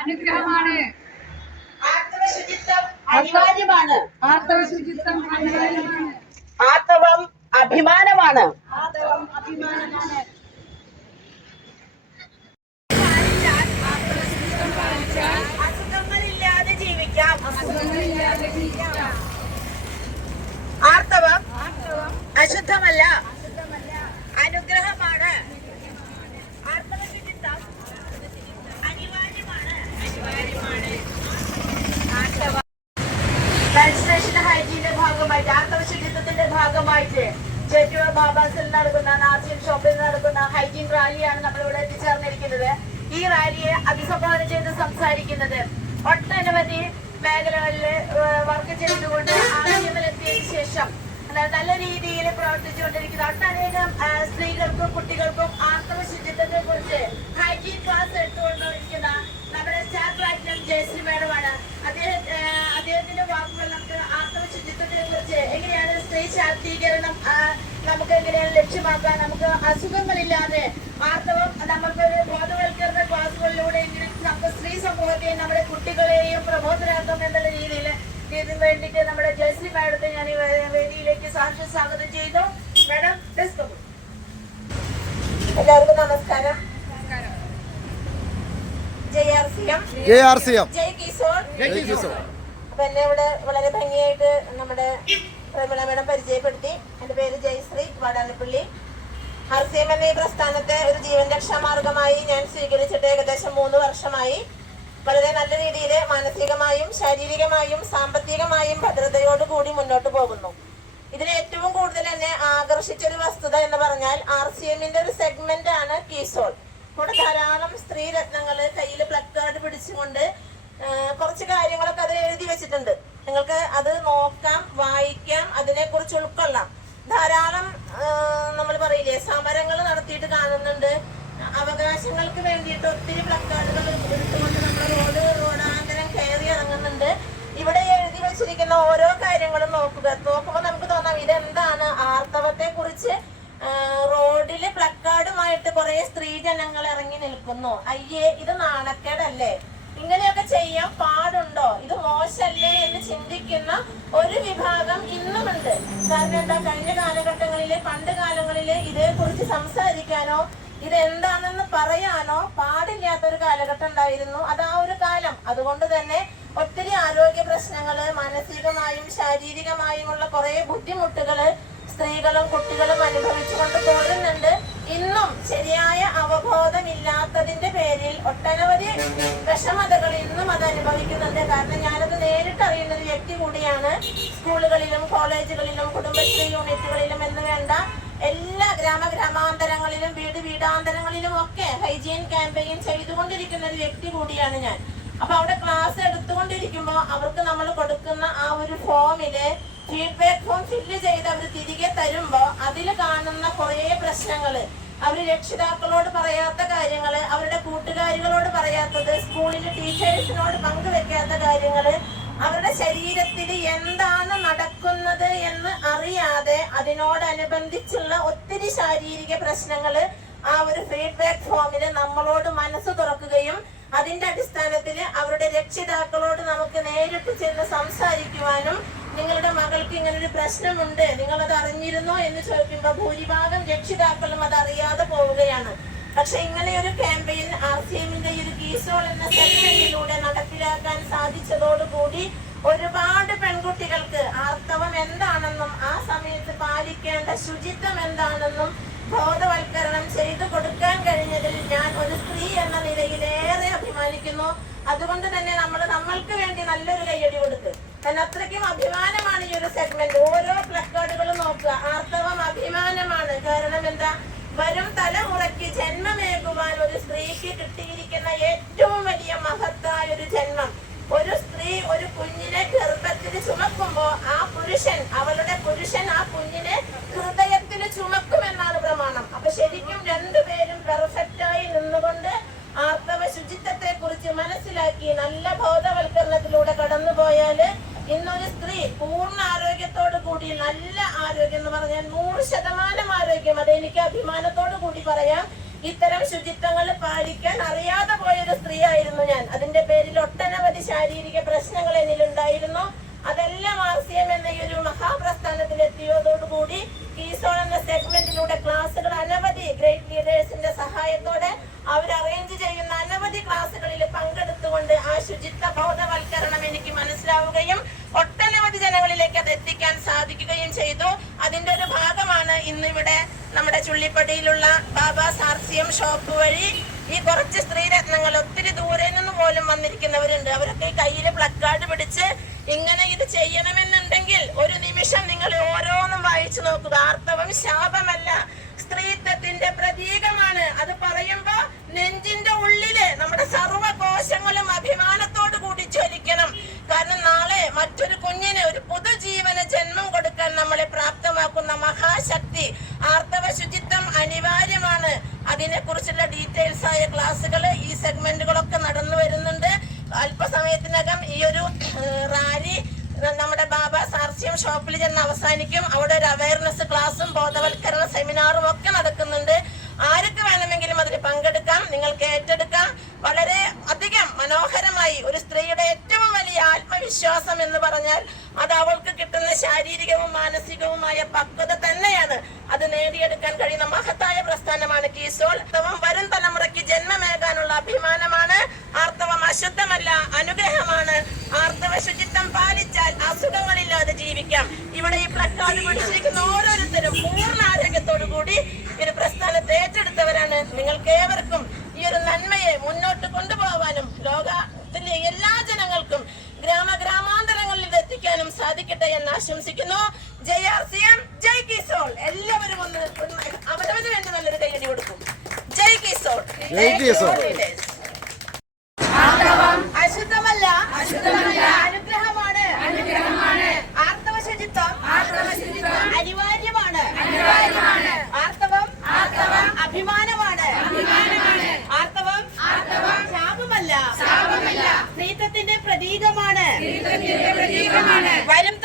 അനുഗ്രഹമാണ്. ആർത്തവ ശുചിത്വം അനിവാര്യമാണ്. ആർത്തവം അഭിമാനമാണ്. അസുഖങ്ങളില്ലാതെ ജീവിക്കാം. ആർത്തവം അശുദ്ധമല്ല, അനുഗ്രഹമാണ്. ആർത്തവ ശുചിത്വം അനിവാര്യമാണ്. മെൻസ്ട്രേഷൻ ഹൈജീന്റെ ഭാഗമായിട്ട്, ആർത്തവ ശുചിത്വത്തിന്റെ ഭാഗമായിട്ട് ചേറ്റുവ ബാബാസിൽ നടക്കുന്ന, നാസിം ഷോപ്പിൽ നടക്കുന്ന ഹൈജീൻ റാലിയാണ് നമ്മളിവിടെ എത്തിച്ചേർന്നിരിക്കുന്നത്. ഈ റാലിയെ അഭിസംബോധന ചെയ്ത് സംസാരിക്കുന്നത് ഒട്ടനവധി മേഖലകളിൽ വർക്ക് ചെയ്തുകൊണ്ട് ആശയത്തിലെത്തിയതിനു ശേഷം നല്ല രീതിയിൽ പ്രവർത്തിച്ചുകൊണ്ടിരിക്കുന്ന ഒട്ടനേകം സ്ത്രീകൾക്കും കുട്ടികൾക്കും ആർത്തവ ശുചിത്വത്തെ കുറിച്ച് ഹൈജീൻ ക്ലാസ് എടുത്തുകൊണ്ടിരിക്കുന്ന നമ്മുടെ സ്റ്റാർ പ്ലാറ്റിനം ജയശ്രീ മേഡമാണ്. അദ്ദേഹത്തിന്റെ വാക്കുകൾ നമുക്ക് ആർത്തവ ശുചിത്വത്തിനെ കുറിച്ച്, എങ്ങനെയാണ് സ്ത്രീ ശാക്തീകരണം നമുക്ക് എങ്ങനെയാണ് ലക്ഷ്യമാക്കാൻ, നമുക്ക് അസുഖങ്ങളില്ലാതെ ആർത്തവം നമുക്കൊരു ബോധവൽക്കരണ ക്ലാസുകളിലൂടെ എങ്ങനെ നമുക്ക് സ്ത്രീ സമൂഹത്തെയും നമ്മുടെ കുട്ടികളെയും പ്രബോധനാക്കാം എന്നുള്ള രീതിയിൽ ഇതിന് വേണ്ടിയിട്ട് നമ്മുടെ ജയശ്രീ മാഡത്തെ ഞാൻ ഈ വേദിയിലേക്ക് സ്വാഗതം ചെയ്യുന്നു. മാഡം, എല്ലാവർക്കും നമസ്കാരം. ജയ് കിഷോർ. അപ്പൊ എന്നെ ഇവിടെ വളരെ ഭംഗിയായിട്ട് നമ്മുടെ പ്രമിള മേഡം പരിചയപ്പെടുത്തി. എന്റെ പേര് ജയശ്രീ, വാടാനപ്പള്ളി. RCM എന്ന ഈ പ്രസ്ഥാനത്തെ ഒരു ജീവൻ രക്ഷാ മാർഗമായി ഞാൻ സ്വീകരിച്ചിട്ട് ഏകദേശം 3 വർഷമായി. വളരെ നല്ല രീതിയിൽ മാനസികമായും ശാരീരികമായും സാമ്പത്തികമായും ഭദ്രതയോടുകൂടി മുന്നോട്ട് പോകുന്നു. ഇതിന് ഏറ്റവും കൂടുതൽ എന്നെ ആകർഷിച്ചൊരു വസ്തുത എന്ന് പറഞ്ഞാൽ RCMന്റെ ഒരു സെഗ്മെന്റ് ആണ് കീസോൾ. ഇവിടെ ധാരാളം സ്ത്രീ രത്നങ്ങള് കയ്യിൽ പ്ലക്കാർഡ് പിടിച്ചുകൊണ്ട് കുറച്ച് കാര്യങ്ങളൊക്കെ അതിൽ എഴുതി വെച്ചിട്ടുണ്ട്. നിങ്ങൾക്ക് അത് നോക്കാം, വായിക്കാം, അതിനെക്കുറിച്ച് ഉൾക്കൊള്ളാം. ധാരാളം നമ്മൾ പറയില്ലേ, സമരങ്ങൾ നടത്തിയിട്ട് കാണുന്നുണ്ട്. അവകാശങ്ങൾക്ക് വേണ്ടിയിട്ട് ഒത്തിരി പ്ലക്കാർഡുകൾ എടുത്തുകൊണ്ട് നമ്മൾ റോഡാന്തരം കയറി ഇറങ്ങുന്നുണ്ട്. ഇവിടെ എഴുതി വെച്ചിരിക്കുന്ന ഓരോ കാര്യങ്ങളും നോക്കുമ്പോൾ നമുക്ക് തോന്നാം ഇതെന്താണ്, ആർത്തവത്തെ കുറിച്ച് റോഡില് പ്ലക്കാർഡുമായിട്ട് കുറെ സ്ത്രീജനങ്ങൾ ഇറങ്ങി നിൽക്കുന്നു. അയ്യേ, ഇത് നാണക്കേടല്ലേ, ഇങ്ങനെയൊക്കെ ചെയ്യാൻ പാടുണ്ടോ, ഇത് മോശല്ലേ എന്ന് ചിന്തിക്കുന്ന ഒരു വിഭാഗം ഇന്നുമുണ്ട്. കാരണം എന്താ, കഴിഞ്ഞ കാലഘട്ടങ്ങളില് പണ്ട് കാലങ്ങളില് ഇതേക്കുറിച്ച് സംസാരിക്കാനോ ഇതെന്താണെന്ന് പറയാനോ പാടില്ലാത്തൊരു കാലഘട്ടം ഉണ്ടായിരുന്നു. അത് ആ ഒരു കാലം. അതുകൊണ്ട് തന്നെ ഒത്തിരി ആരോഗ്യ പ്രശ്നങ്ങള്, മാനസികമായും ശാരീരികമായുമുള്ള കുറെ ബുദ്ധിമുട്ടുകള് സ്ത്രീകളും കുട്ടികളും അനുഭവിച്ചുകൊണ്ട് പോരുന്നുണ്ട്. ഇന്നും ശരിയായ അവബോധമില്ലാത്തതിന്റെ പേരിൽ ഒട്ടനവധി വിഷമതകൾ ഇന്നും അത് അനുഭവിക്കുന്നുണ്ട്. കാരണം ഞാനത് നേരിട്ട് അറിയുന്ന ഒരു വ്യക്തി കൂടിയാണ്. സ്കൂളുകളിലും കോളേജുകളിലും കുടുംബശ്രീ യൂണിറ്റുകളിലും എന്ന് വേണ്ട എല്ലാ ഗ്രാമാന്തരങ്ങളിലും വീടാന്തരങ്ങളിലും ഒക്കെ ഹൈജീൻ ക്യാമ്പയിൻ ചെയ്തുകൊണ്ടിരിക്കുന്ന ഒരു വ്യക്തി കൂടിയാണ് ഞാൻ. അപ്പൊ അവിടെ ക്ലാസ് എടുത്തുകൊണ്ടിരിക്കുമ്പോൾ അവർക്ക് നമ്മൾ കൊടുക്കുന്ന ആ ഒരു ഫോമില് ഫീഡ്ബാക്ക് ഫോം ഫില്ല് ചെയ്ത് അവർ തിരികെ തരുമ്പോ അതിൽ കാണുന്ന കുറെ പ്രശ്നങ്ങള്, അവര് രക്ഷിതാക്കളോട് പറയാത്ത കാര്യങ്ങള്, അവരുടെ കൂട്ടുകാരികളോട് പറയാത്തത്, സ്കൂളിലെ ടീച്ചേഴ്സിനോട് പങ്കുവെക്കാത്ത കാര്യങ്ങള്, അവരുടെ ശരീരത്തിൽ എന്താണ് നടക്കുന്നത് എന്ന് അറിയാതെ അതിനോടനുബന്ധിച്ചുള്ള ഒത്തിരി ശാരീരിക പ്രശ്നങ്ങള് ആ ഒരു ഫീഡ്ബാക്ക് ഫോമില് നമ്മളോട് മനസ്സ് തുറക്കുകയും അതിന്റെ അടിസ്ഥാനത്തിൽ അവരുടെ രക്ഷിതാക്കളോട് നമുക്ക് നേരിട്ട് ചെന്ന് സംസാരിക്കുവാനും, നിങ്ങളുടെ മകൾക്ക് ഇങ്ങനൊരു പ്രശ്നമുണ്ട്, നിങ്ങളത് അറിഞ്ഞിരുന്നോ എന്ന് ചോദിക്കുമ്പോൾ ഭൂരിഭാഗം രക്ഷിതാക്കളും അത് അറിയാതെ പോവുകയാണ്. പക്ഷെ ഇങ്ങനെയൊരു ക്യാമ്പയിൻ RCMന്റെ ഒരു കീസോൾ എന്ന സെഗ്മെന്റിലൂടെ നടപ്പിലാക്കാൻ സാധിച്ചതോടുകൂടി ഒരുപാട് പെൺകുട്ടികൾക്ക് ആർത്തവം എന്താണെന്നും ആ സമയത്ത് പാലിക്കേണ്ട ശുചിത്വം എന്താണെന്നും ബോധവൽക്കരണം ചെയ്തു കൊടുക്കാൻ കഴിഞ്ഞതിൽ ഞാൻ ഒരു സ്ത്രീ എന്ന നിലയിൽ ഏറെ അഭിമാനിക്കുന്നു. അതുകൊണ്ട് തന്നെ നമ്മൾക്ക് വേണ്ടി നല്ലൊരു കയ്യടി കൊടുത്ത് കാരണം അത്രയ്ക്കും അഭിമാനമാണ് ഈ ഒരു സെഗ്മെന്റ്. ഓരോ പ്ലക്കാർഡുകളും നോക്കുക, ആർത്തവം അഭിമാനമാണ്. കാരണം എന്താ, വരും തലമുറയ്ക്ക് ജന്മമേകുവാൻ ഒരു സ്ത്രീക്ക് കിട്ടിയിരിക്കുന്ന ഏറ്റവും വലിയ മഹത്തായ ഒരു ജന്മം. ഒരു സ്ത്രീ ഒരു കുഞ്ഞിനെ ഗർഭത്തിൽ ചുമക്കുമ്പോ ആ പുരുഷൻ ആ കുഞ്ഞിനെ ഹൃദയത്തിൽ ചുമക്കുമെന്നാണ് പ്രമാണം. അപ്പൊ ശരിക്കും രണ്ടുപേരും പെർഫെക്റ്റായി നിന്നുകൊണ്ട് ആർത്തവ ശുചിത്വത്തെ കുറിച്ച് മനസ്സിലാക്കി നല്ല കടന്നുപോയാല് ഇന്നൊരു സ്ത്രീ പൂർണ്ണ ആരോഗ്യത്തോടു കൂടി നല്ല ആരോഗ്യം എന്ന് പറഞ്ഞാൽ എനിക്ക് അഭിമാനത്തോടു കൂടി പറയാം, ഇത്തരം ശുചിത്വങ്ങൾ പാലിക്കാൻ അറിയാതെ പോയൊരു സ്ത്രീ ആയിരുന്നു ഞാൻ. അതിന്റെ പേരിൽ ഒട്ടനവധി ശാരീരിക പ്രശ്നങ്ങൾ എന്നിലുണ്ടായിരുന്നു. അതെല്ലാം RCM എന്ന ഈ ഒരു മഹാപ്രസ്ഥാനത്തിൽ എത്തിയതോടുകൂടി കീസോൺ എന്ന സെഗ്മെന്റിലൂടെ ക്ലാസ്സുകൾ അനവധി ഗ്രേറ്റ് ലീഡേഴ്സിന്റെ സഹായത്തോടെ അവർ അറേഞ്ച് ചെയ്യുന്ന അനവധി ക്ലാസ്സുകളിൽ പങ്കെടുത്തുകൊണ്ട് ആ ശുചിത്വ ബോധവൽക്കരണം എനിക്ക് മനസ്സിലാവുകയും ഒട്ടനവധി ജനങ്ങളിലേക്ക് അത് എത്തിക്കാൻ സാധിക്കുകയും ചെയ്തു. അതിന്റെ ഒരു ഭാഗമാണ് ഇന്നിവിടെ നമ്മുടെ ചുള്ളിപ്പടിയിലുള്ള ബാബാസ് RCM ഷോപ്പ് വഴി ഈ കുറച്ച് സ്ത്രീരത്നങ്ങൾ ഒത്തിരി ദൂരെ നിന്ന് പോലും വന്നിരിക്കുന്നവരുണ്ട്. അവരൊക്കെ കയ്യില് പ്ലക്കാർഡ് പിടിച്ച് ഇങ്ങനെ ഇത് ചെയ്യണമെന്നുണ്ടെങ്കിൽ ഒരു നിമിഷം നിങ്ങൾ ഓരോന്നും വായിച്ചു നോക്കുക. ആർത്തവം ശാപമല്ല, സ്ത്രീത്വത്തിന്റെ പ്രതീകമാണ്. അത് പറയുമ്പോ നെഞ്ചിന്റെ ഉള്ളില് നമ്മുടെ സർവ്വകോശങ്ങളും അഭിമാനത്തോടു കൂടി ജ്വലിക്കണം. കാരണം നാളെ മറ്റൊരു കുഞ്ഞിന് ഒരു പുതുജീവന ജന്മം കൊടുക്കാൻ നമ്മളെ പ്രാപ്തമാക്കുന്ന മഹാശക്തി ആർത്തവ ശുചിത്വം അനിവാര്യമാണ്. അതിനെക്കുറിച്ചുള്ള ഡീറ്റെയിൽസ് ആയ ക്ലാസ്സുകൾ ഈ സെഗ്മെന്റുകളൊക്കെ നടന്നു വരുന്നുണ്ട്. അല്പസമയത്തിനകം ഈ ഒരു റാലി നമ്മുടെ ബാബാസ് RCM ഷോപ്പിൽ ചെന്ന് അവസാനിക്കും. അവിടെ ഒരു അവയർനെസ് ക്ലാസ്സും ബോധവൽക്കരണ സെമിനാറും ഒക്കെ നടക്കുന്നുണ്ട്. ആർക്ക് വേണമെങ്കിലും അതിൽ പങ്കെടുക്കാം, നിങ്ങൾക്ക് ഏറ്റെടുക്കാം. വളരെ അധികം മനോഹരമായി ഒരു സ്ത്രീയുടെ ഏറ്റവും വലിയ ആത്മവിശ്വാസം എന്ന് പറഞ്ഞാൽ അത് അവൾക്ക് കിട്ടുന്ന ശാരീരികവും മാനസികവുമായ പക്വത തന്നെയാണ്. അത് നേടിയെടുക്കാൻ കഴിയുന്ന മഹത്തായ പ്രസ്ഥാനമാണ് കീസോൾ. ആർത്തവം വരും തലമുറയ്ക്ക് ജന്മമേകാനുള്ള അഭിമാനമാണ്. ആർത്തവം അശുദ്ധമല്ല, അനുഗ്രഹമാണ്. ആർത്തവ ശുചിത്വം പാലിച്ചാൽ അസുഖങ്ങളില്ലാതെ ജീവിക്കാം. ഇവിടെ ഈ പ്ലക്കാർഡ് പിടിച്ചിരിക്കുന്ന ഓരോരുത്തരും പൂർണ്ണ ആരോഗ്യത്തോടു കൂടി ഈ ഒരു പ്രസ്ഥാനത്തെ ഏറ്റെടുത്തവരാണ്. നിങ്ങൾക്ക് ഏവർക്കും ഈ ഒരു നന്മയെ മുന്നോട്ട് കൊണ്ടുപോകാനും ലോകത്തിലെ എല്ലാ ജനങ്ങൾക്കും ഗ്രാമാന്തരങ്ങളിൽ ഇത് എത്തിക്കാനും സാധിക്കട്ടെ എന്ന് ആശംസിക്കുന്നു. ജയ് RCM, ജയ് കീസോൾ. എല്ലാവരും ഒന്ന് അവരവന് വേണ്ടി നല്ലൊരു കൈയടി കൊടുക്കും. ജയ് കീസോൾ. അശുദ്ധമല്ല, അനുഗ്രഹമാണ്. ആർത്തവ ശുചിത്വം അനിവാര്യമാണ്. ആർത്തവം അഭിമാനമാണ്. ആർത്തവം ശാപമല്ല, സ്ത്രീത്വത്തിന്റെ പ്രതീകമാണ്. വരും